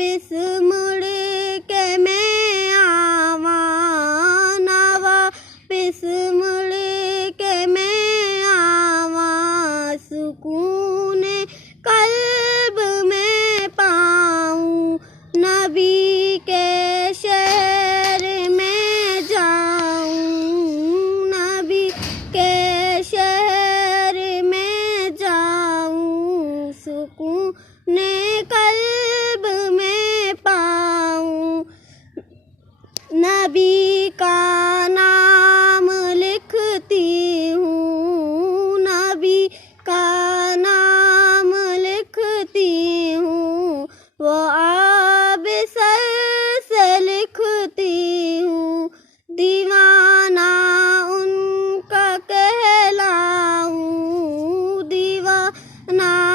مڑ کے میں آواں نا واپس مڑ کے میں آواں سکون قلب میں پاؤں نبی کے شہر میں جاؤں نبی کے شہر میں جاؤں سکون قلب میں پاؤں نبی کا نام لکھتی ہوں نبی کا نام لکھتی ہوں وہ آب سر سے لکھتی ہوں دیوانہ ان کا کہلاؤں دیوانہ